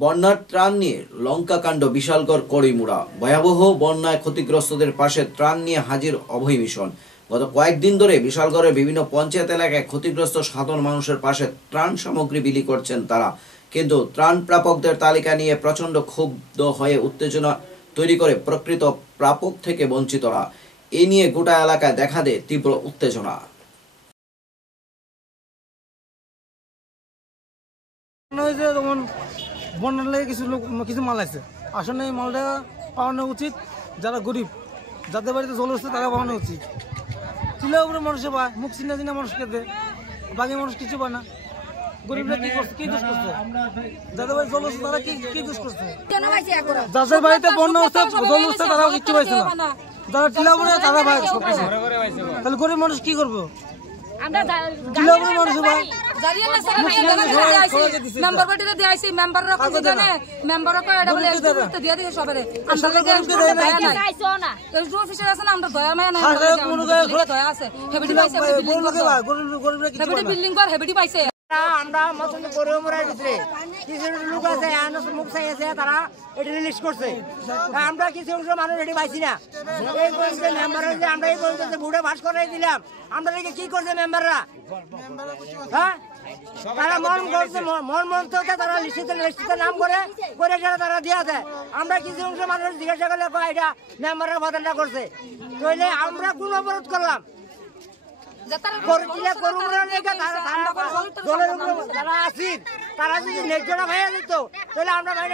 বন্যার ত্রাণ নিয়ে লঙ্কাকাণ্ড বিশালগড় কড়ইমুড়া। ভয়াবহ বন্যায় ক্ষতিগ্রস্তদের পাশে ত্রাণ নিয়ে হাজির অভয় মিশন। গত কয়েকদিন ধরে বিশালগড়ের বিভিন্ন পঞ্চায়েত এলাকায় ক্ষতিগ্রস্ত সাধারণ মানুষের পাশে ত্রাণ সামগ্রী বিলি করছেন তারা। কিন্তু ত্রাণ প্রাপকদের তালিকা নিয়ে প্রচণ্ড ক্ষুব্ধ হয়ে উত্তেজনা তৈরি করে প্রকৃত প্রাপক থেকে বঞ্চিতরা। এ নিয়ে গোটা এলাকায় দেখা দেয় তীব্র উত্তেজনা। বন্যার লাগে কিছু মাল আছে, আসলে এই মালটা পাওয়ানো উচিত। যারা গরিব, যাদের বাড়িতে জল হচ্ছে তারা পাওয়ানো উচিত। চিলে উপরে মানুষে পায়, মুখ চিনা চিনা মানুষকে দেয়, বাকি মানুষ কিছু পায় না। গরিবরা কি করছে, কি দোষ করছে? যাদের বাড়ি জল হচ্ছে তারা কি দোষ করছে? যাদের বাড়িতে বন্যা হচ্ছে, জল হচ্ছে, তারাও কিচ্ছু পাইছে না। যারা টিলা উপরে তারা পায় সবকিছু। তাহলে গরিব মানুষ কি করবো? আমরা মতন করে মোড়ার ভিতরে কিছু লোক আছে মুখ চাই আছে, তারা এটা রিলিজ করছে। আমরা কিছু অংশ মানুষ এটি পাইছি না। এই পর্যন্ত মেম্বার হয়েছে, আমরা এই পর্যন্ত ভোটে ভাস করাই দিলাম। আমরা কি করছে মেম্বাররা? হ্যাঁ, তারা মন করছে, মন থেকে তারা লিস্টিতে নাম করে সেটা তারা দিয়ে দেয়। আমরা কিছু অংশ মানুষ জিজ্ঞাসা করলে এটা মেম্বাররা বদলটা করছে। তাহলে আমরা কোন অবরোধ করলাম? তারা যদি ন্যায্যটা ভাইয়া দিত তাহলে আমরা ভাই